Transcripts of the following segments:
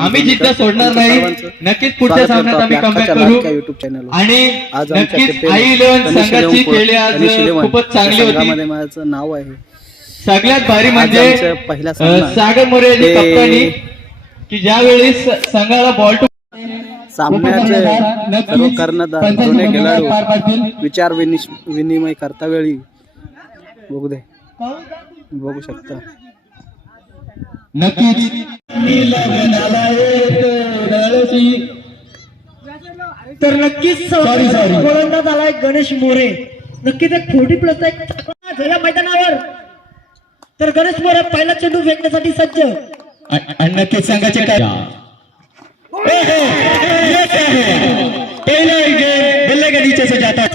आम्ही जिद्द सोडणार नाही. नक्कीच पुढच्या सामन्यात आम्ही कमबॅक करू आणि नक्कीच I11 संघाची खेळी आज खूपच चांगली होती. माझं नाव आहे सगळ्यात भारी म्हणजे सागर मोरे यांची कप्तानी की ज्यावेळी संघाला बॉल टू सामन्याचे सर्व कर्णधार दोन्ही खेळाडू विचार विनिमय करता वेळी बघू शकता. नक्कीच तर नक्कीच गोलंदाज आलाय गणेश मोरे. नक्कीच एक 40+ एक या मैदानावर. तर गणेश मोरे पहिला चेंडू फेकण्यासाठी सज्ज आणि नक्कीच संघाचे काय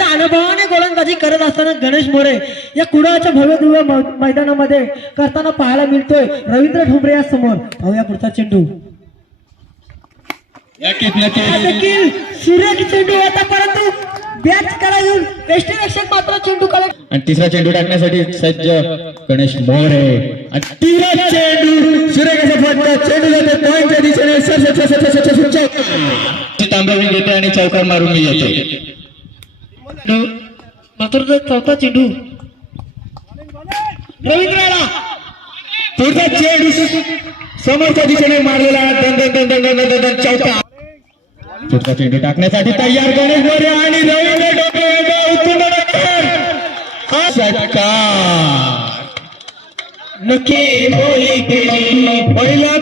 अनुभवाने गोलंदाजी करत असताना गणेश मोरे या कुडाच्या भव्य दिव्य मैदानामध्ये करताना पाहायला मिळतोय रवींद्र ठोंबरे या समोर. पाहूया पुढचा चेंडू. देखील सुरेख चेंडू होता परंतु बॅच कडे येऊन वेस्टरक्षक मात्र चेंडू कलेक्ट आणि तिसरा चेंडू टाकण्यासाठी सज्ज गणेश मोरे. आणि तिसरा चेंडू सुरेख चेंडू जाते पॉइंटच्या दिशेने तांबे घेते आणि चौकार मारून मी येते. मात्र चौथा चेंडू रवींद्रला पुढचा चेंडू समोरच्या दिशेने मारलेला चौथा. पुढचा चेंडू टाकण्यासाठी तयार गणेश मोरे आणि रवींद्र नक्की पहिला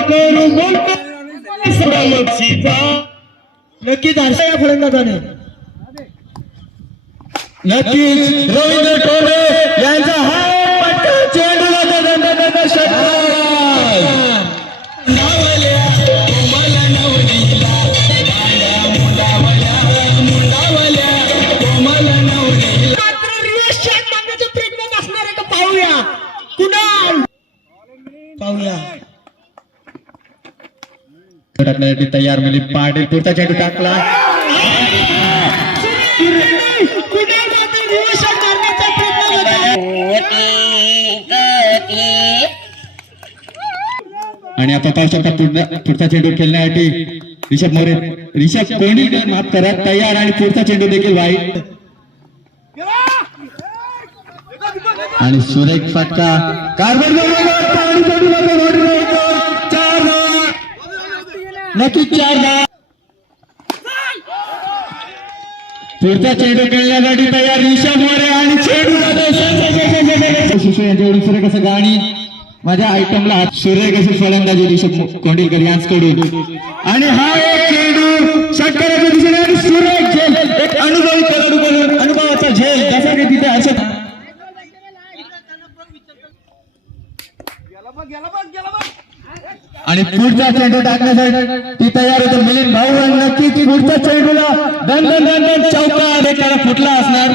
नक्कीच हर्षा या फलंदाजाने नक्कीच रवींद्र ठोंबरे यांचा हा पट्टा चेंडू टाकण्यासाठी तयार म्हणजे पाटील. पुढचा चेंडू टाकला आणि आता पाहू शकता पुढचा चेंडू खेळण्यासाठी ऋषभ कोणी माफ करा तयार आणि पुढचा चेंडू देखील वाईट आणि सुरेख फटका नक्कीच 4 पुढचा चेंडू खेळण्यासाठी तयार ऋषभ मोरे आणि चेंडू शिशू यांच्याकडून सुरेख असं गाणी माझ्या आयटमला सुरेख अशी फलंदाजी ऋषभ कोंडिलकर यांच्याकडून आणि हा एक चेंडू षटकाराच्या दिशेने आणि सुरेख झेल एक अनुभवी खेळाडू बनून अनुभवाचा झेल जसा की तिथे असं आणि पुढचा चेंडू टाकण्यासाठी ती तयार होते मिलिंद भाऊ आणि नक्की ती पुढच्या चेंडूला दन चौका देखील फुटला असणार.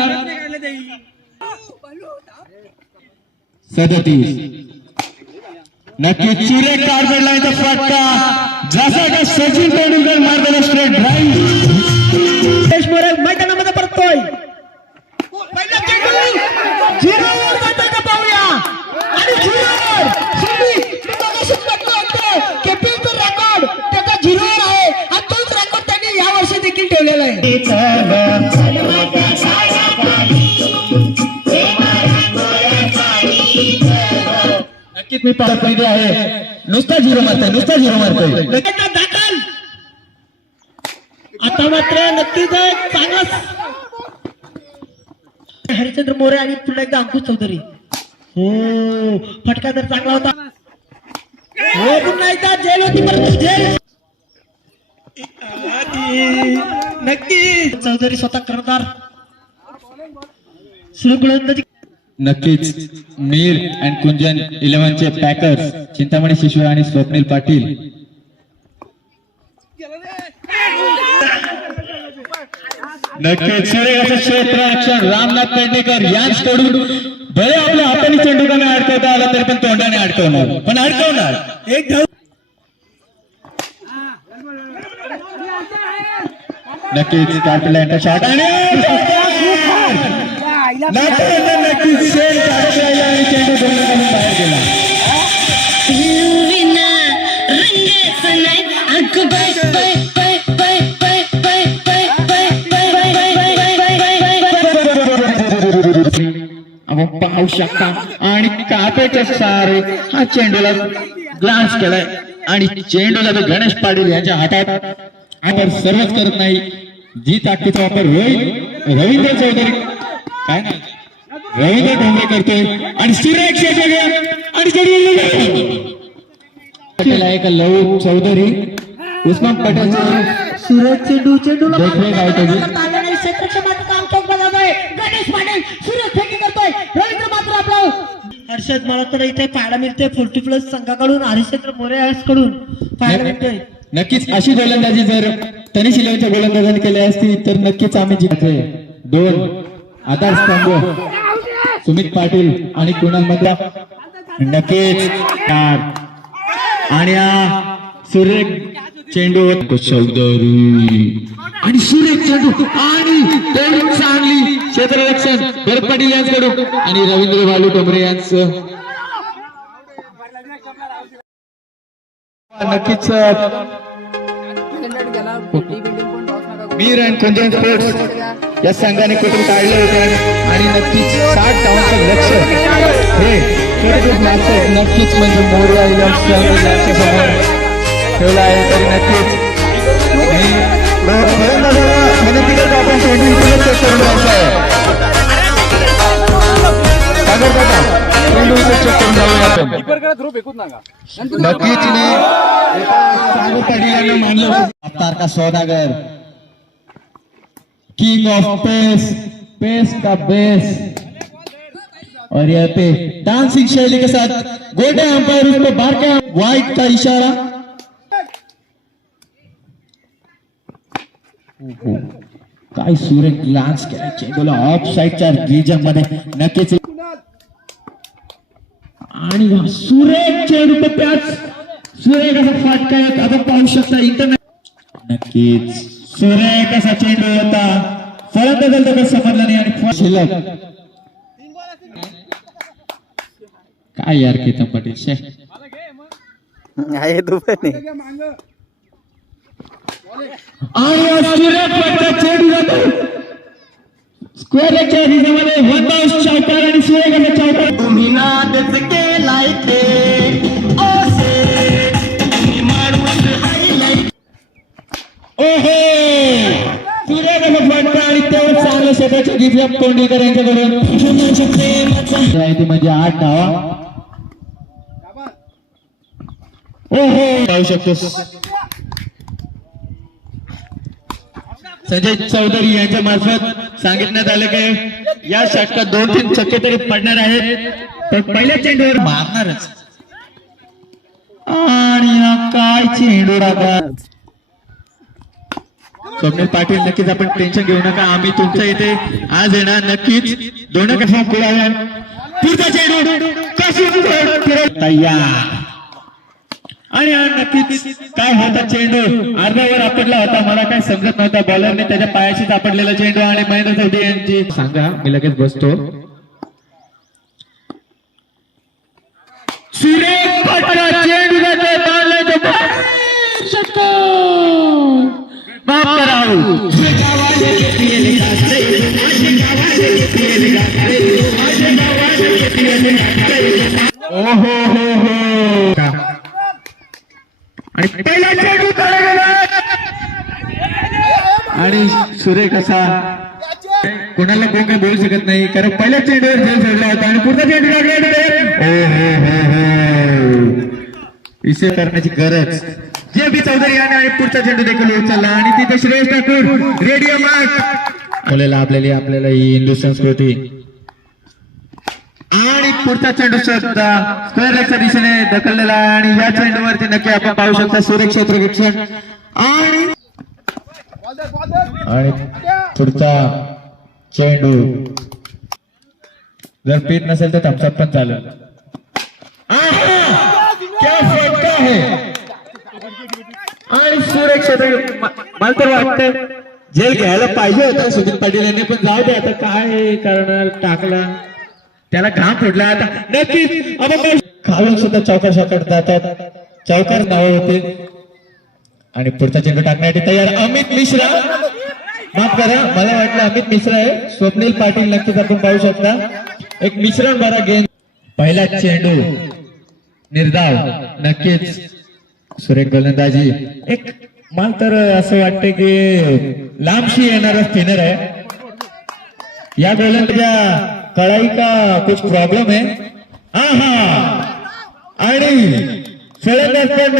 37 नक्की सुरेख कार्पेट लाईनचा फटका जसा का सचिन तेंडुलकर मारलेला स्ट्रेट ड्राईव्ह गणेश मोरे मैदानामध्ये परततोय. पहिला चेंडू झिरोवर जातोय का पाहूया आणि झिरोवर केपीचं रेकॉर्ड त्याचा झिरोवर आहे आणि तोच रेकॉर्ड त्यांनी या वर्षी देखील ठेवलेला आहे. नक्कीच मी पाहत आहे नुसता झिरो मारतोय दाखल. आता मात्र नक्कीच एक चांगला हरिचंद्र मोरे आणि पुन्हा एकदा अंकुश चौधरी. हो फटका तर चांगला होता. हो पुन्हा एकदा जेल होती परंतु जेल नक्की चौधरी स्वतः करणार सुरू गोलंदाजी. नक्कीच मीर अँड कुंजन 11 चे पॅकर्स चिंतामणी शिशू आणि स्वप्नील पाटील नक्कीच सूर्यचं क्षेत्ररक्षण रामनाथ पेडणेकर यांच्याकडून भले आपल्या हाताने चेंडू का नाही अडकवता आला तरी पण तोंडाने अडकवणार पण अडकवणार एक धाव. नक्कीच कार्पेट शॉट आणि नक्कीच चेंडू बाहेर गेला. पाहू शकता आणि कापेच्या सारे हा चेंडूला ग्लान्स केलाय आणि चेंडूला तो गणेश पाटील यांच्या हातात आपण सर्वच करत नाही जी ताकदीचा वापर रवींद्र चौधरी काय नाही रवींद्र ढोंगरे करतोय आणि सुरेख शेजगे आणि केला एक लव चौधरी उस्मान पटेल सूरज चेंडूला देखरेख आहे त्याची. क्षेत्रक्षेत्रात काम चौक बनवतोय गणेश पाटील सूरज फेकी करतोय रवींद्र मात्र आपलं हर्षद मला तर इथे पाहायला मिळते 40+ संघाकडून हरिश्चंद्र मोरे कडून पाहायला मिळते. नक्कीच अशी गोलंदाजी जर तनिष इलेव्हनच्या गोलंदाजांनी केली असती तर नक्कीच आम्ही जिंकले. 2 आधारस्तंभ सुमित पाटील आणि कुणाल मध्ये नक्कीच आणि सुरेख चेंडू चौधरी आणि सुरेख चेंडू आणि तेवढी चांगली क्षेत्ररक्षण भरत पाटील यांच्याकडून आणि रवींद्र बालू टोमरे यांचं नक्कीच मीर अँड कुंजन स्पोर्ट्स या संघाने कुठून काढलं होतं आणि नक्कीच 60 धावांचं लक्ष्य हे छोटे मास्टर नक्कीच म्हणजे मोर्या यांच्या समोर ठेवलं आहे. तरी नक्कीच विनंती करतो आपण चेंडू इथे चेक करून जायचं आहे. सागर काका चेंडू इथे चेक करून जाऊया आपण. नक्कीच मी सागर पाटील यांना मानलं अवतार का सौदागर किंग ऑफ पेस का बेस और यहाँ पे डांसिंग शैली के साथ गोल्डन अंपायर उस पर बाहर का व्हाइट का इशारा. काय सुरेख ग्लान्स केला चेंडूला ऑफ साईडच्या रिजन मध्ये नक्कीच आणि सुरेख चेंडू पे त्याच सुरेख असा फाटका एक आपण पाहू शकता इंटरनेट नक्कीच सुरेख असा चेंडू होता फलंदाजाला तर समजलं नाही आणि शिल्लक काय यार केतन पाटील शे आहे तो पण आहे. आणि सुरेख पटका चेंडू जातो स्क्वेअरच्या रिजनमध्ये वन बाउंस चौकार आणि सुरेख असा चौकार तुम्ही नादच केलाय ते ओसे माणूस हायलाइट ओहो सुरेख असा फटका आणि तेवढं चांगलं स्वतःच्या गिफ्ट कोंडीकर यांच्याकडून ती म्हणजे 8 धावा. ओहो पाहू शकतो संजय चौधरी यांच्या मार्फत सांगितण्यात आले की या षटकात 2-3 छक्के तरी पडणार आहेत तर पहिल्या चेंडूवर मारणारच आणि हा काय चेंडू राखा. स्वप्नील पाटील नक्कीच आपण टेन्शन घेऊ नका आम्ही तुमच्या इथे आज येणार नक्कीच दोन कसा कुळाव्या पुढचा चेंडू कशी तयार आणि नक्कीच काय होता चेंडू अर्ध्यावर आपटला होता मला काय समजत नव्हता बॉलरने त्याच्या पायाशीच आपटलेला चेंडू आणि महेंद्र चौधरी यांची सांगा मी लगेच बसतो. सुरेख फटका चेंडू माफ करावं ओहो हो हो आणि पहिला चेंडू आणि सुरेख असा कोणाला कोण काही बोलू शकत नाही कारण पहिल्या चेंडूवर झेल चढला होता आणि पुढचा चेंडू इसे करण्याची गरज जे बी चौधरी याने आणि पुढचा चेंडू देखील उचलला आणि तिथे श्रेयस ठाकूर रेडिओ मार्क मुलेला आपल्याला ही हिंदू संस्कृती आणि पुढचा चेंडू सुद्धा स्क्वेअर लेगच्या दिशेने ढकललेला आणि या चेंडूवरती नक्की आपण पाहू शकता सुरेख क्षेत्ररक्षण आणि पुढचा चेंडू जर पीठ नसेल तर थम्सअप पण चालेल. क्या फटका है आणि सुरेख क्षेत्र मला तर वाटतं जेल घ्यायला पाहिजे होता सुनील पाटील यांनी पण जाऊ दे आता काय करणार टाकला त्याला घाम फुटला आता नक्कीच आपण खालून सुद्धा चौकार शॉट जातात चौकार नाव होते आणि पुढचा चेंडू टाकण्यासाठी तयार अमित मिश्रा माफ करा मला वाटलं अमित मिश्रा आहे स्वप्नील पाटील नक्कीच आपण पाहू शकता एक मिश्रण बरा गेम. पहिला चेंडू निर्धाव. नक्कीच सुरेख गोलंदाजी. एक मला तर असं वाटतं की लांबशी येणारा स्पिनर आहे. या गोलंदाजा कळाई का कुछ प्रॉब्लेम है. आणि फलंदाज पण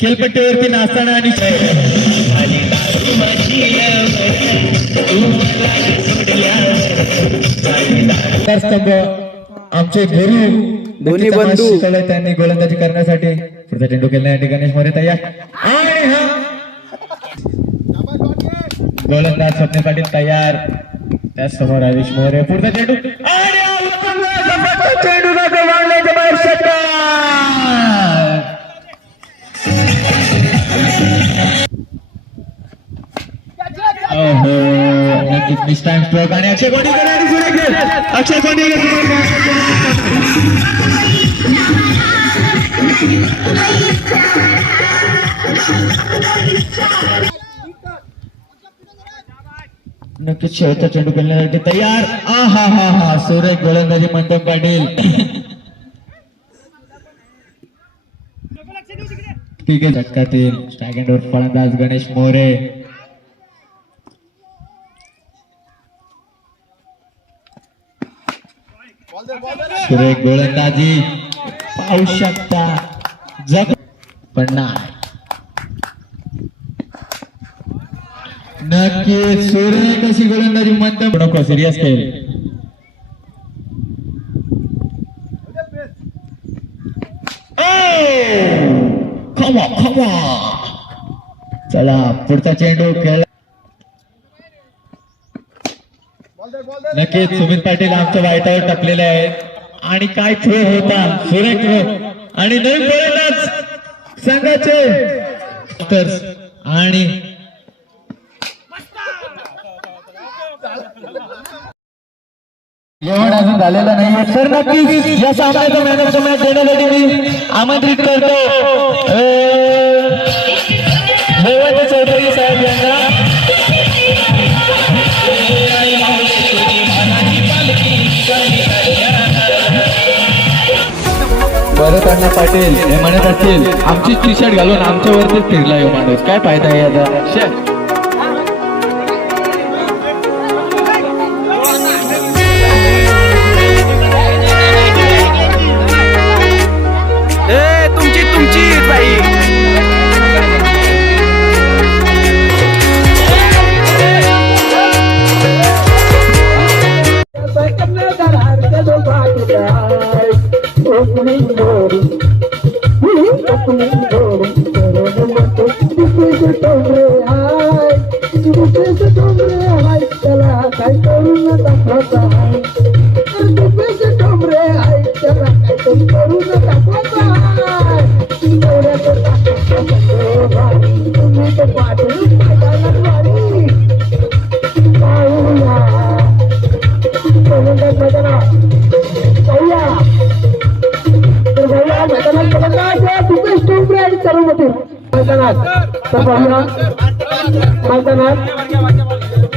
खेळपट्टीवरती नाचताना आणि स्तंभ आमचे गुरु दोन्ही नक्कीच आम्हाला बंधू. शिकवलंय त्यांनी गोलंदाजी करण्यासाठी. पुढचा चेंडू खेळण्यासाठी गणेश मोरे तयार. आणि हा गोलंदाज स्वप्नील पाटील तयार. त्याचसमोर हरीश मोरे. पुढचा चेंडू आणि हा उत्तम चेंडू मारण्याच्या बाहेर षटकार. ओहो नक्कीच मिस टाइम स्ट्रोक. आणि अक्षय कोंडीकर आणि सुरेख खेळ. अक्षय नक्कीच शेवटचा चेंडू खेळण्यासाठी तयार. हा सुरेख गोलंदाजी मंथन पाटील. ठीक आहे. षटकातील स्ट्राईक एंडवर फलंदाज गणेश मोरे. सुरेख गोलंदाजी पाहू शकता. जग पण नाही. नक्की सुरेख अशी गोलंदाजी मंथन. नको सिरियस खेळ. चला पुढचा चेंडू खेळ. नक्कीच सुमित पाटील आमच्या वाईटावर टपलेले आहेत. आणि काय थ्रो होता. सुरेख थ्रो. आणि नवीन गोलंदाज संघाचे आणि जेवण अजून झालेलं नाहीये तर नक्कीच या सामन्याचा मॅन ऑफ द मॅच देण्यासाठी मी आमंत्रित करतो हेमंत चौधरी साहेब यांना. भरत अण्णा पाटील हे म्हणत असतील आमची टी शर्ट घालून आमच्यावरतीच फिरला हो माणूस. काय फायदा आहे याचा. तुमची बाई.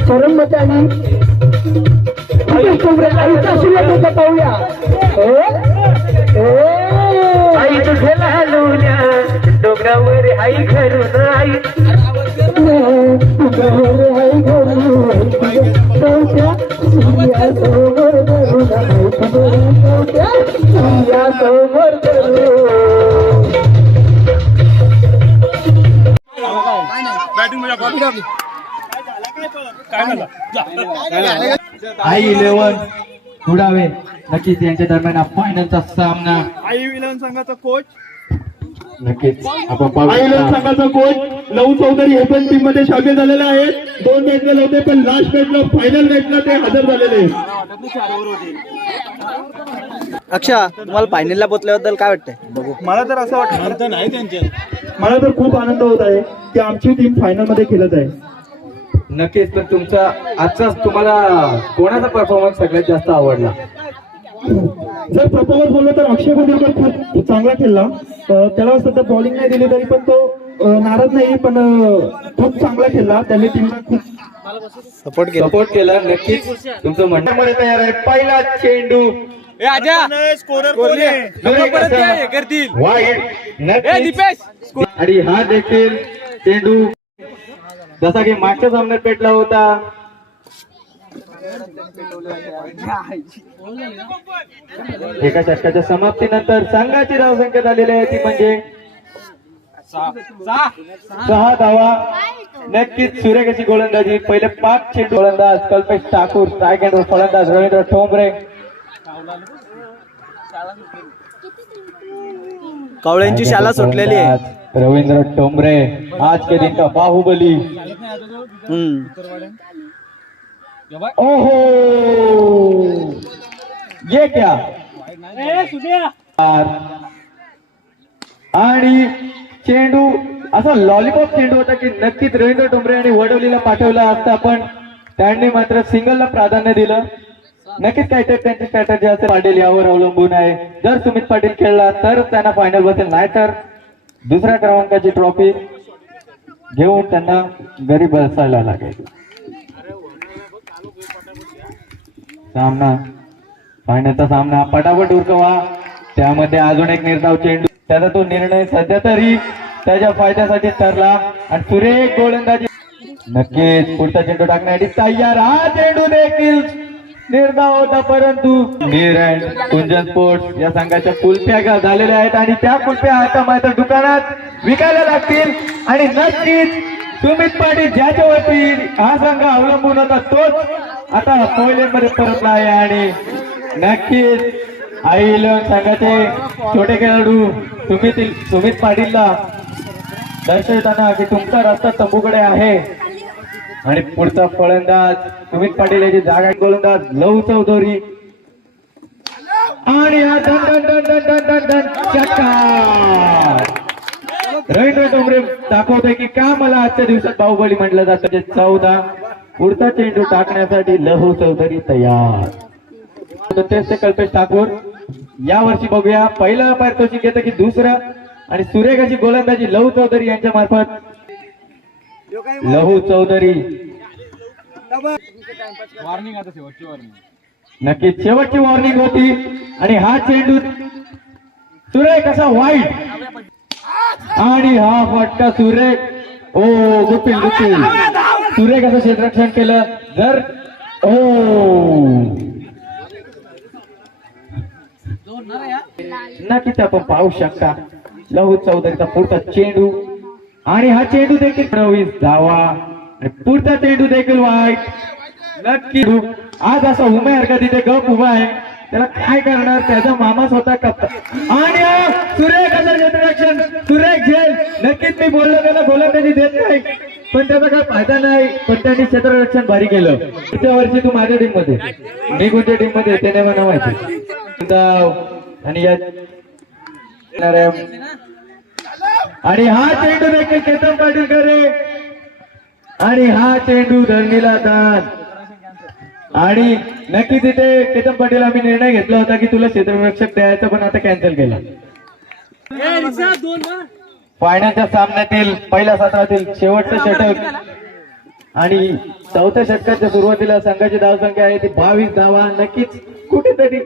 सरमते आणि पाहूया. आई तुझ्याला हलवल्या डोंगरावर आई घरून आई डोंगरावर आई घरून सूर्यासमोर धरून सूर्यासमोर धरून. आई 11 दुडावे नक्कीच यांच्या दरम्यान फायनलचा सामना. आई 11 संघाचा कोच नक्कीच आपण आई 11 संघाचा कोच लव चौधरी हे पण टीम मध्ये सामील झालेले आहेत. 2 मॅचला होते पण लास्ट मॅचला फायनल मॅचला ते हजर झालेले आहेत. अक्षा तुम्हाला फायनलला पोचल्याबद्दल काय वाटतंय. मला तर असं वाटतं नाही त्यांच्या मला तर खूप आनंद होत आहे की आमची टीम फायनल मध्ये खेळत आहे. नक्कीच. पण तुमचा आजचाच तुम्हाला कोणाचा परफॉर्मन्स सगळ्यात जास्त आवडला. जर परफॉर्मन्स बोललो तर अक्षय कोंडीकर खूप चांगला खेळला. त्याला सध्या बॉलिंग नाही दिली तरी पण तो नाराज नाही पण खूप चांगला खेळला. त्याने टीमला खूप सपोर्ट केला. सपोर्ट केला. नक्कीच तुमचं म्हणण्यामध्ये तयार आहे. पहिला चेंडू वाईड. नक्कीच. आणि हा देखील चेंडू जसा की मागच्या सामन्यात पेटला होता. एका षटकाच्या समाप्तीनंतर संघाची धावसंख्या झालेली आहे ती म्हणजे 6 धावा. नक्कीच सुरेख अशी गोलंदाजी. पहिले 5 चेंडू. गोलंदाज कल्पेश ठाकूर, स्ट्राईक अँड फलंदाज रवींद्र ठोंबरे. कावळ्यांची शाला सुटलेली आहे. रवींद्र ठोंबरे आज के दिन का बाहुबली. ओहो, ये क्या. आणि चेंडू असा लॉलीपॉप चेंडू होता की नक्कीच रवींद्र ठोंबरे आणि वडवलीला पाठवला असता, पण त्यांनी मात्र सिंगलला प्राधान्य दिलं. नक्कीच काहीतरी त्यांची स्ट्रॅटजी असेल. पाटील यावर अवलंबून आहे. जर सुमित पाटील खेळला तर त्यांना फायनल बसेल, नाहीतर दुसऱ्या क्रमांकाची ट्रॉफी घेऊन त्यांना घरी बसायला लागेल. सामना फायनलचा सामना पटापट उरकवा. त्यामध्ये अजून एक निर्धाव चेंडू. त्याचा तो निर्णय सध्या तरी त्याच्या फायद्यासाठी ठरला आणि सुरेख गोलंदाजी. नक्कीच पुढचा चेंडू टाकण्यासाठी तयार. हा चेंडू देखील निर्धाव होता, परंतु मीर अँड कुंजन स्पोर्ट्स या संघाच्या कुल्फ्या झालेल्या आहेत आणि त्या कुल्फ्या आता मात्र दुकानात विकायला लागतील. आणि नक्कीच सुमित पाटील ज्याच्यावरती हा संघ अवलंबून होता तोच आता पोयलेंमध्ये परतला आहे. आणि नक्कीच आईलन संघाचे छोटे खेळाडू सुमित पाटीलला दर्शवताना की तुमचा रस्ता तंबूकडे आहे. आणि पुढचा फलंदाज सुमित पाटील याची जागा. गोलंदाज लव चौधरी. आणि हा धन धन धन धन धन धन धन षटकार. रवींद्र ठोंबरे दाखवतोय की का मला आजच्या दिवसात बाहुबली म्हटलं जातं. 14. पुढचा चेंडू टाकण्यासाठी लहू चौधरी तयार. तेच ते कल्पेश ठाकूर. यावर्षी बघूया पहिला पारितोषिक घेतं की दुसरं. आणि सुरेख अशी गोलंदाजी लहू चौधरी यांच्या मार्फत. लहू चौधरी नक्कीच शेवटची वॉर्निंग होती. आणि हा चेंडू सुरेख असा वाईट. आणि हा फटका सुरेख. ओ गुपिल सुरेख असं क्षेत्ररक्षण केलं. जर नक्कीच आपण पाहू शकता लहू चौधरीचा पुढचा चेंडू. आणि हा चेंडू देखील 19 धावा. आणि पुढचा चेंडू देखील वाईट. नक्की आज असा उमेसारखा तिथे गप उभा आहे. त्याला काय करणार, त्याचा मामा स्वतः कप्तान. आणि सुरेख असं क्षेत्ररक्षण. सुरेख झेल. नक्कीच मी बोललो त्याला गोलंदाजी देत नाही, पण त्याचा काय फायदा नाही. पण त्यांनी क्षेत्ररक्षण भारी केलं. पुढच्या वर्षी तू माझ्या टीम मध्ये, मी कोणत्या टीम मध्ये त्याने मला माहिती. आणि आणि हा चेंडू देखील केतन पाटील करे. आणि हा चेंडू धरणीला दान. आणि नक्की तिथे केतन पाटील आम्ही निर्णय घेतला होता की तुला क्षेत्ररक्षक द्यायचा, पण आता कॅन्सल केला. फायनलच्या सामन्यातील पहिल्या सत्रातील शेवटचं षटक. आणि चौथ्या षटकाच्या सुरुवातीला संघाची धावसंख्या आहे ती 22 धावा. नक्कीच कुठेतरी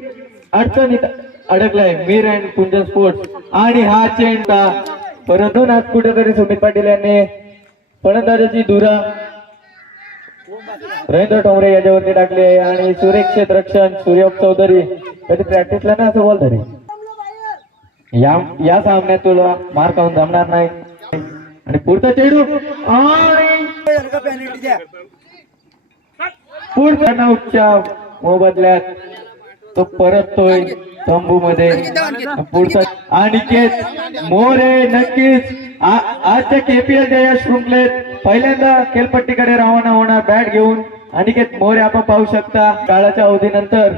अडचणीत अडकलाय मीर अँड कुंजन स्पोर्ट्स. आणि हा चेंडा परंतु आज कुठेतरी सुमित पाटील यांनी फलंदाजाची धुरा रवींद्र ठोंबरे याच्यावरती टाकली आहे. आणि सुरेख क्षेत्ररक्षण सूर्य चौधरी कधी प्रॅक्टिसला ना असं बोल तरी या सामन्यात तुला मार खाऊन जमणार नाही. आणि पुढचा चेंडू आणि पुढच्या मोबदल्यात तो परततोय तंबू मध्ये. पुढचा अनिकेत मोरे. नक्कीच आजच्या केपीएलच्या या शृंखलेत पहिल्यांदा खेळपट्टीकडे रवाना होणार बॅट घेऊन अनिकेत मोरे. आपण पाहू शकता काळाच्या अवधीनंतर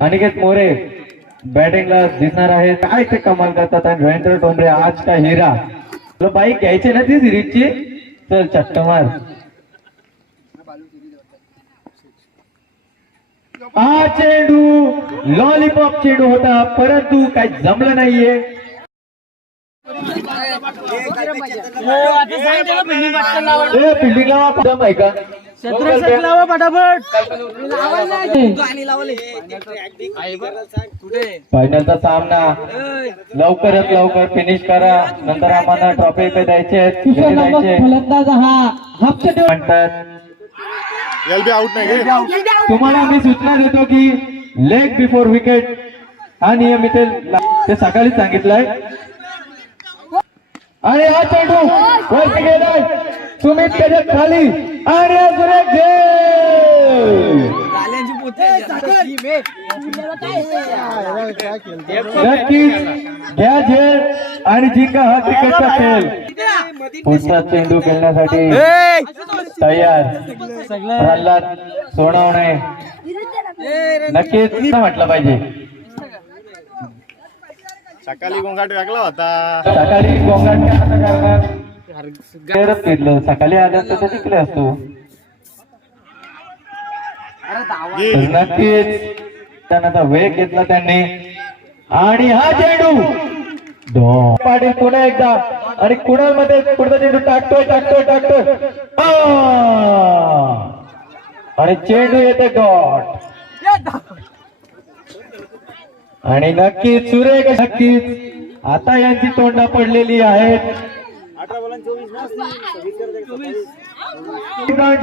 अनिकेत मोरे बॅटिंगला दिसणार आहे. काय ते कमाल करतात. आणि रवींद्र ठोंबरे आज का हिरा. तुला बाईक घ्यायची ना ती सिरीजची, चल चट्ट मार. हा चेंडू लॉलीपॉप चेंडू होता, परंतु काही जमलं नाहीये. फिल्डिंग लावा कदम आहे का फायनलचा सामना लवकरात लवकर फिनिश करा, नंतर आम्हाला ट्रॉफी पे द्यायचे आहेत, घरी जायचे. म्हणतात तुम्हाला मी सूचना देतो की लेग बिफोर विकेट हा नियम इथे ते सकाळीच सांगितलंय. आणि हा चेंडू वरती गेलाय, तुम्ही त्याच्यात खाली आणि अजून एक झेल. नक्कीच घ्या झेल आणि जिंका हा क्रिकेटचा खेळ. पुढचा चेंडू खेळण्यासाठी तयार प्रल्हाद सोडवणे नक्कीच म्हटलं पाहिजे. सकाळी गोंगाट वेगळा होता. सकाळी गोंगाट करणार फिरलं, सकाळी आलं तर जिंकले असतो. नक्कीच त्यांचा वेग घेतला त्यांनी आणि हा चेंडू पाटील पुन्हा एकदा आणि कुणालमध्ये पुढचा चेंडू टाकतोय आणि चेंडू येते डॉट. आणि नक्कीच सुरेख नक्कीच आता यांची तोंडा पडलेली आहेत.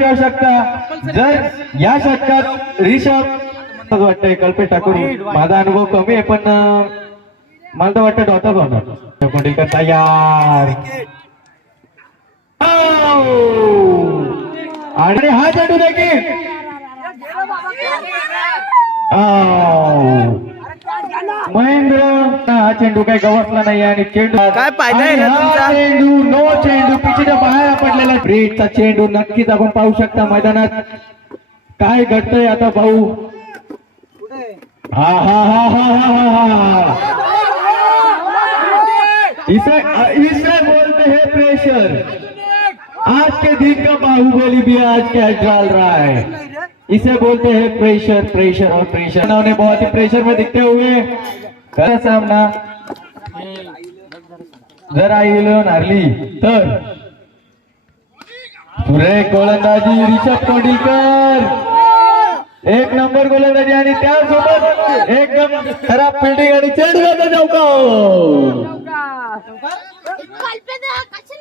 आवश्यकता जर या षटकात रिषभ वाटतंय कल्पेश ठाकूर, माझा अनुभव कमी आहे पण मला तर वाटतं डॉटच होणार. कोंडिलकर तयार आणि हा चेंडू देखील महेंद्र हा चेंडू काही गवसला नाही आणि चेंडू काय फायदा आहे ना तुमचा? चेंडू नो चेंडू पिचीच्या बाहेर पडलेला ब्रेकचा चेंडू नक्कीच आपण पाहू शकता मैदानात काय घडतंय आता भाऊ. हा हा हा हा हा हा इसे बोलते हैं प्रेशर. आज के दिन का बाहुबली भी आज कैच डाल रहा है. इसे बोलते हैं प्रेशर प्रेशर और प्रेशर. उन्होंने बहुत ही प्रेशर में दिखते हुए खरा सामना जर आईलोन हारली तर सुरेख गोलंदाजी रिषभ कोंडिलकर एक नंबर गोलंदाजी आणि त्यासोबत एकदम खराब फिल्डिंग आणि चेंडू चौका.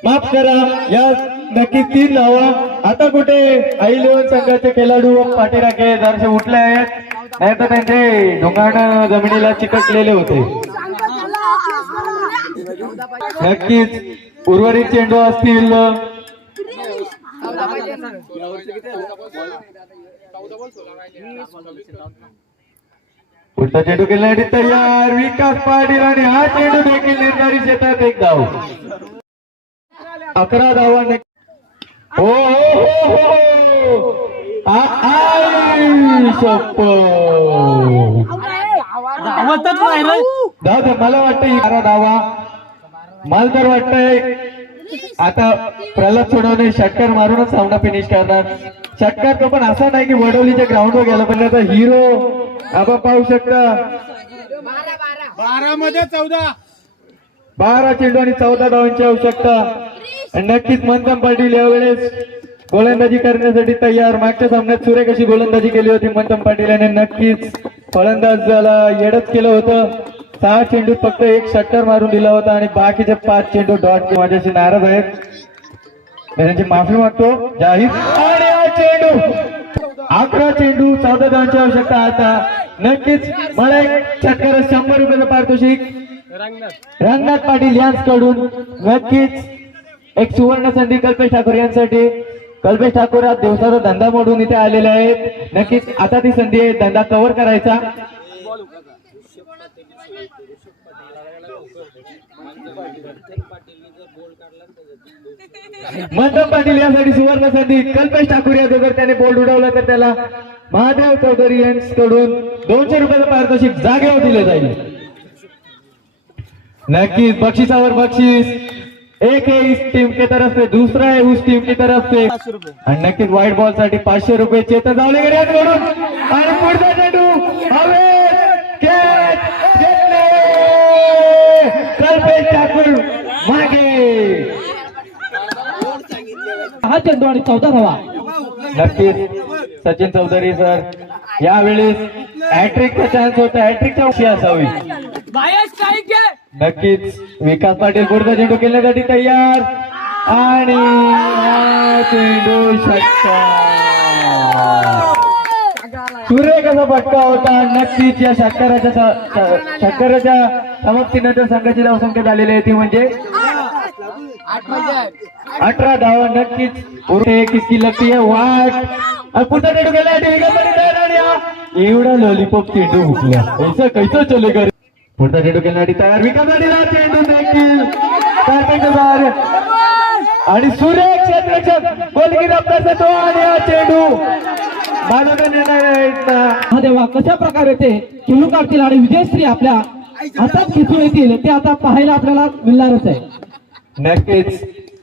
माफ करा या नक्की 3 धावा. आता कुठे आईलोन संघाचे खेळाडू पाठीराखे जरसे उठले आहेत, नाही तर त्यांचे ढोंगाण जमिनीला चिकटलेले होते. नक्कीच उर्वरित चेंडू असतील पुढचा चेंडू खेळण्यासाठी तयार विकास पाटील आणि हा चेंडू देखील निर्धारित क्षेत्रात एक धाव. 11 धावा. हो हो हो मला वाटतं 11 धावा. मला तर वाटतंय आता प्रल्हाद सोडवणे षटकार मारूनच सामना फिनिश करणार. षटकार तो पण असा नाही की वडवलीच्या ग्राउंडवर गेला, पण आता हिरो आपण पाहू शकता 12 मध्ये 14. 12 चेंडू आणि 14 धावांची आवश्यकता. नक्कीच मंथन पाटील यावेळेस गोलंदाजी करण्यासाठी तयार. मागच्या सामन्यात सुरेख अशी गोलंदाजी केली होती मंथन पाटील याने. नक्कीच फलंदाजाला येडच केलं होतं. 6 चेंडू फक्त एक षटकार मारून दिला होता आणि बाकीचे 5 चेंडू डॉट. माझ्याशी नाराज आहेत, त्यांची माफी मागतो जाहीर. आणि हा चेंडू 11 चेंडू 14 धावांची आवश्यकता. आता नक्कीच मला एक षटकार 100 रुपयाचं पारितोषिक रंगनाथ पाटील यांच्याकडून. नक्कीच एक सुवर्ण संधी कल्पेश ठाकूर यांसाठी. कल्पेश ठाकूर हा दिवसाचा धंदा मोडून इथे आलेले आहेत. नक्कीच आता ती संधी आहे धंदा कव्हर करायचा. मंथन पाटील यासाठी सुवर्ण संधी. कल्पेश ठाकूर या जर त्याने बोल्ड उडवला तर त्याला महादेव चौधरी यांच्याकडून 200 रुपयाचं पारितोषिक जागेवर दिले जाईल. नक्कीच बक्षिसावर बक्षीस. एक है इस टीम की तरफ से, दूसरा है उस टीम की तरफ से. आणि नक्कीच व्हाईट बॉल साठी 500 रुपये चेतन जावलेकर यांच्याकडून. आणि पुढचा चेंडू हवेत कॅच घेतले कल्पेश ठाकूर. मागे हा चेंडू आणि 14 धावा. नक्कीच सचिन चौधरी सर यावेळेस हॅट्रिकचा चान्स होता, हॅट्रिकच्या वर्षी असावी. नक्कीच विकास पाटील पुढचा चेंडू खेळण्यासाठी तयार आणि हा चेंडू षटकार. सुरेख असा फटका होता. नक्कीच या षटकाराच्या समाप्तीनंतर संघाची धावसंख्या झालेली आहे ती म्हणजे 18 धावा. नक्कीच किसकी लगती है वाट. पुढचा चेंडू खेळण्यासाठी विकास पाटील तयार आणि हा एवढा लॉलीपॉप चेंडू हुकला ऐसा कैसा चलेगा. पुढचा चेंडू खेळण्यासाठी तयार विकास पाटील हा चेंडू देखील टार्गेटच्या बाहेर आणि सुरेख क्षेत्ररक्षक गोलकीपर आपल्याचा तो आणि हा चेंडू हा देवा कशा प्रकारे ते खेळू काढतील आणि विजयश्री आपल्या हातात खेचून येतील ते आता पाहायला आपल्याला मिळणारच आहे. नक्कीच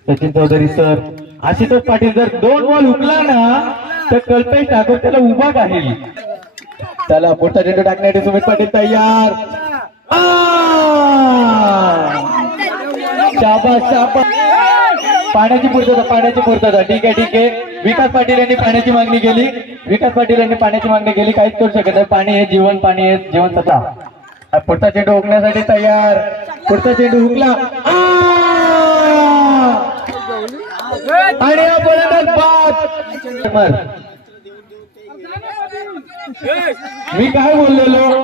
सचिन चौधरी सर आशुतोष पाटील जर 2 बॉल हुकला ना तर कल्पेश ठाकूर त्याला उभा काढेल. त्याला पुढचा चेंडू टाकण्यासाठी सुमित पाटील तयार. शाबास शाबास. पाण्याची पूर्तता ठीक आहे. विकास पाटील यांनी पाण्याची मागणी केली. काहीच करू शकत नाही. पाणी हे जीवन, पाणी हे जीवन सत्ता. पुढचा चेंडू हुकण्यासाठी तयार. पुढचा चेंडू हुकला आणि हा गोलंदाज बाद. मी काय बोललेलो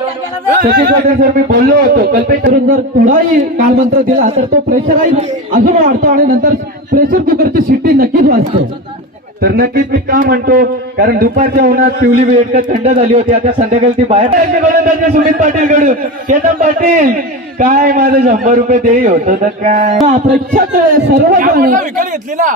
सचिन पाटील सर, मी बोललो होतो कल्पेश करून जर थोडाही कालमंत्र दिला तर तो प्रेशराईज अजून वाढतो आणि नंतर प्रेशर कुकरची शिट्टी नक्कीच वाजते. तर नक्कीच मी का म्हणतो कारण दुपारच्या उन्हात पिवली वेळ थंड झाली होती. आता संध्याकाळी ती बाहेर गोलंदाज सुमित पाटील कडून केतन पाटील काय माझं 100 रुपये देई होतं तर काय. प्रेक्षक सर्वजण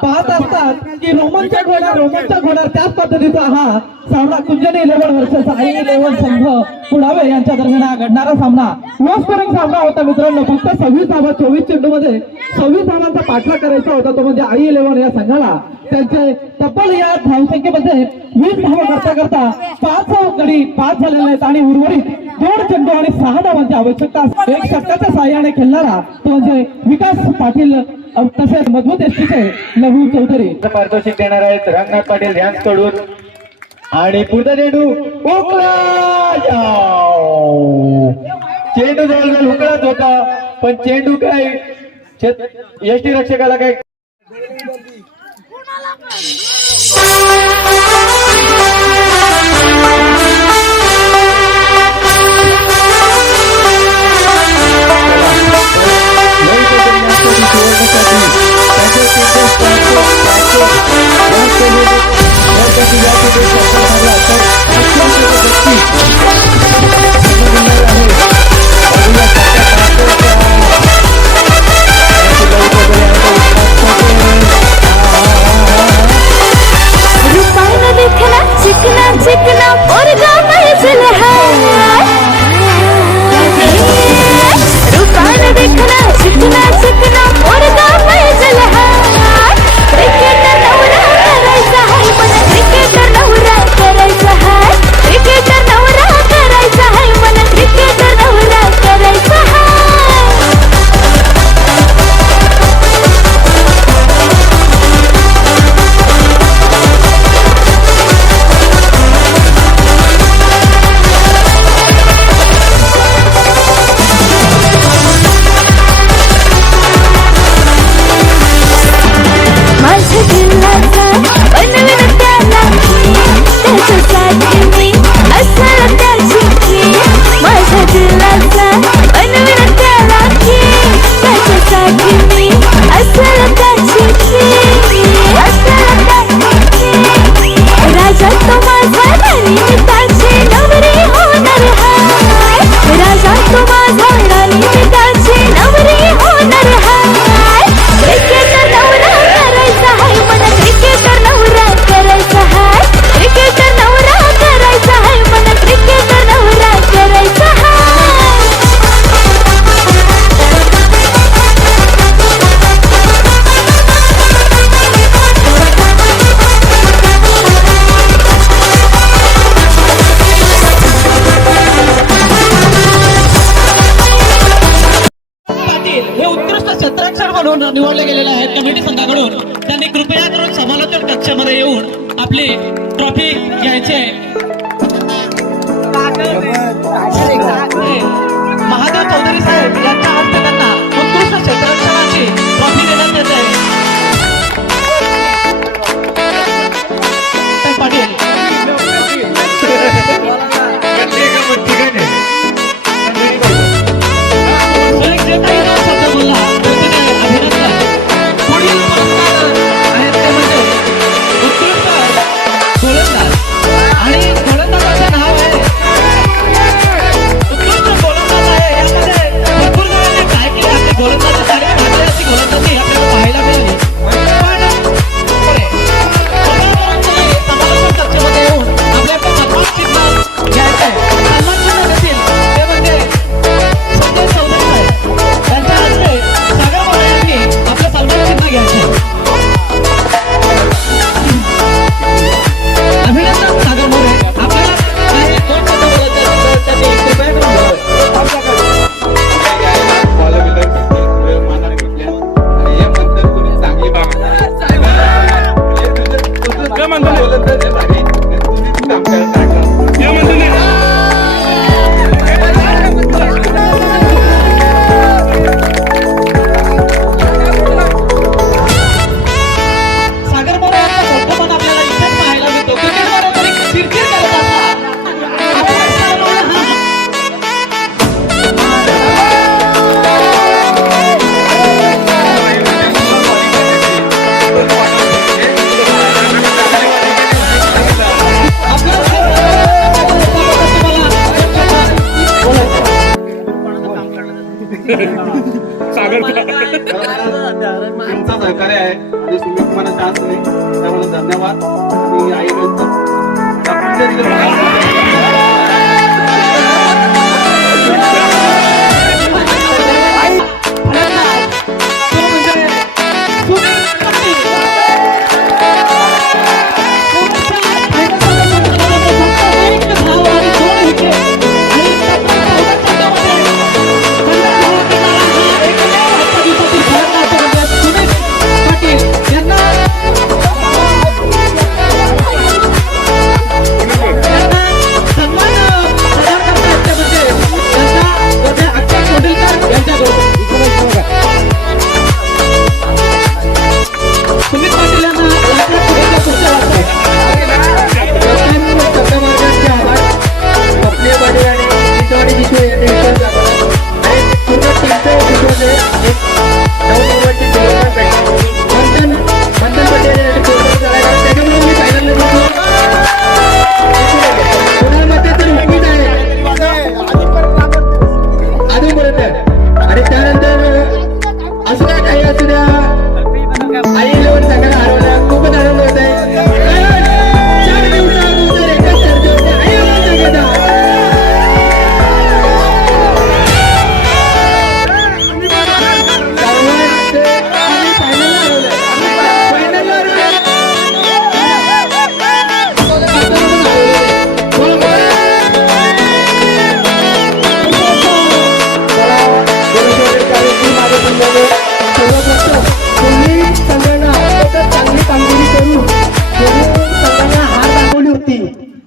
पाहत असतात की रोमनच्या घोड्यावर त्याच पद्धतीचा हा सामना कुंजनी 11 वर्षाचा आई 11 संघ पुढावे यांच्या दरम्यान हा घडणारा सामना लो स्कोरिंग सामना होता मित्रांनो. फक्त 26 धावा 24 चेंडू मध्ये 26 धावांचा पाठलाग करायचा होता तो म्हणजे आई 11 या संघाला. त्यांचे तब्बल या धावसंख्येमध्ये 20 धावा करता करता 5 गडी बाद झालेले आहेत आणि उर्वरित 2 चेंडू आणि 6 धावांची आवश्यकता. एक षटकाच्या साहाय्याने खेळणारा तो म्हणजे विकास पाटील तसेच मजबूत एसटीचे लहू चौधरी. पारितोषिक देणार आहेत रंगनाथ पाटील यांच्याकडून आणि पुढचा चेंडू हुकला. चेंडू जवळजवळ हुकलाच होता पण चेंडू काय एसटी रक्षकाला काय चिकना और गामजल है रुकान देखना चिकना और गामजल है क्रिकेटर नवरा करायचा है मला क्रिकेटर नवरा निवडले गेलेले आहेत कमिटी संघाकडून. त्यांनी कृपया करून समालोचक कक्षामध्ये येऊन आपली ट्रॉफी घ्यायची आहे. महादेव चौधरी साहेब यांच्या हस्ते त्यांना उत्कृष्ट क्षेत्ररक्षणाची ट्रॉफी देण्यात येत आहे. पाटील सुरेख जे काही नाव शब्द बोलला त्याचे अभिनंदन. पुढील पुरस्कार आहेत ते म्हणजे उत्कृष्ट गोलंदाज आणि गोलंदाजाचे नाव आहे उत्कृष्ट गोलंदाज आहे. यामध्ये भरपूर जणांनी काय केले आपले गोलंदाजी झाले भागल्याची गोलंदाजी आपल्याला पाहायला मिळाली. समालोचक कक्षामध्ये येऊन आपल्या सन्मान चिन्ह घ्यायचं आहे. सन्मान चिन्ह देतील ते म्हणजे संजय चौधरी साहेब यांच्या हस्ते सागर मोरे यांनी आपलं सन्मान चिन्ह घ्यायचं आहे. अभिनंदन सागर मोरे. आपल्याला काही दोन शब्द बोलायचे असतील तर त्यांनी कृपया करून बोलावे. सागर मोरे यांचा फोटो पण आपल्याला इथेच पाहायला मिळतो. क्रिकेटमध्ये तरी चिरचिर करत असतात. आपण सागर मोरे हा तुमचं सहकार्य आहे आणि तुम्ही तुम्हाला चान्स नाही त्यामुळे धन्यवाद. आणि आई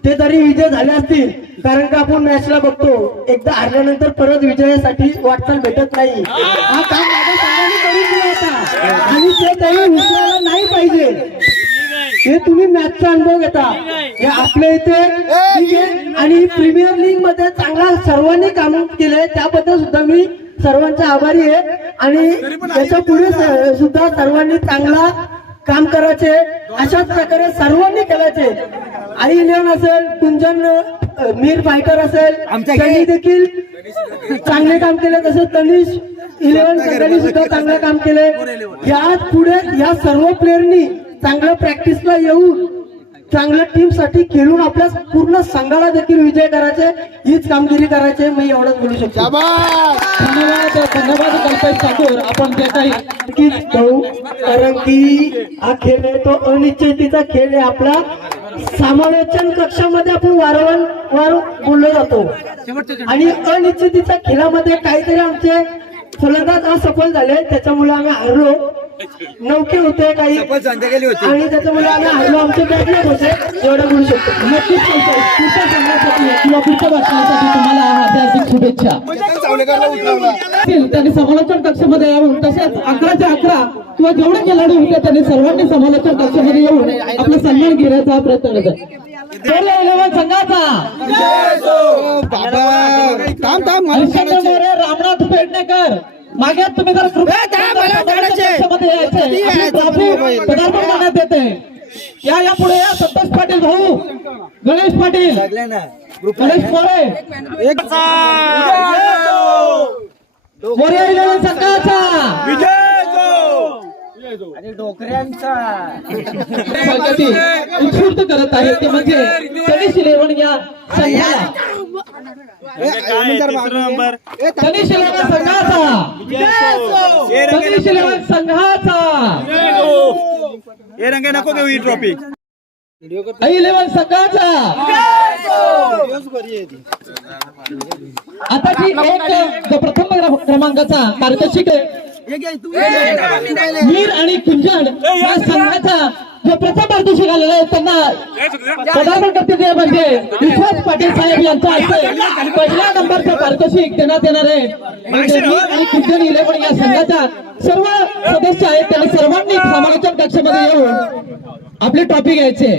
ते तरी विजय झाले असतील. कारण का आपण मॅचला बघतो एकदा हरल्यानंतर परत विजयासाठी वाटचाल भेटत नाही. हा काम माझ्या संघाने करून दिला होता आणि ते तरी उचलायला नाही पाहिजे. हे तुम्ही मॅचचा अनुभव घेता. हे आपल्या इथे ठीक आहे आणि प्रीमियर लीग मध्ये चांगला सर्वांनी काम केले त्याबद्दल सुद्धा मी सर्वांचा आभारी आहे. आणि त्याच्या पुढे सुद्धा सर्वांनी चांगला काम करायचे अशाच प्रकारे सर्वांनी करायचे. आई इलेव्हन असेल कुंजन मीर फायटर असेल त्यांनी देखील चांगले काम केले. तसंच तनिष इलेव्हन संघाने सुद्धा चांगलं काम केले. या पुढे या सर्व प्लेअरनी चांगलं प्रॅक्टिसला येऊन चांगल्या टीम साठी खेळून आपल्या पूर्ण संघाला देखील विजय करायचे हीच कामगिरी करायचे. मी एवढंच बोलू शकतो. धन्यवाद धन्यवाद कल्पेश ठाकूर. आपण जे काही नक्कीच भाऊ कारण की हा खेळ आहे तो अनिश्चिततेचा खेळ आहे. आपला समालोचन कक्षामध्ये आपण वारंवार बोललो जातो आणि अनिश्चिततेच्या खेळामध्ये काहीतरी आमचे फलंदाज असफल झाले त्याच्यामुळे आम्ही हारलो. नौके होते काही आणि त्याच्यामुळे आम्ही हारलो. आमचे बॅटलेट होते एवढं बोलू शकतो. नक्कीच पुढच्या संघासाठी किंवा पुढच्या भाषणासाठी तुम्हाला हार्दिक शुभेच्छा. त्यांनी समालोचन कक्षामध्ये यावं. तसेच 11च्या 11 किंवा जेवढे खेळाडू होते त्यांनी सर्वांनी समालोचन कक्षामध्ये येऊन आपला सन्मान घेण्याचा प्रयत्न करतात. संघाचा हरिश्चंद्र मोरे, रामनाथ पेडणेकर मागे तुम्ही जर कक्षामध्ये यायचे ट्रॉफी पदार्पण करण्यात येते. या पुढे या. संतोष पाटील भाऊ, गणेश पाटील, गणेश मोरे, मोरे 11 संघाचा उत्स्फूर्त करत आहे ते म्हणजे गणेश 11 या संघाला. गणेश 11 संघाचा, गणेश 11 संघाचा, नको घेऊ ही ट्रॉफी. 11 संघाचा. आता जी एक प्रथम क्रमांकाचा पारितोषिक वीर आणि कुंजड या संघाचा जो प्रथम पारितोषिक आलेला आहे त्यांना पदार्पण करते ते म्हणजे विश्वास पाटील साहेब यांचा हस्ते पहिल्या नंबरचं पारितोषिक देण्यात येणार आहे. म्हणजे वीर आणि कुंजड 11 या संघाचा सर्व सदस्य आहेत त्यांनी सर्वांनी समालोचन कक्षामध्ये येऊन आपली ट्रॉफी घ्यायचे.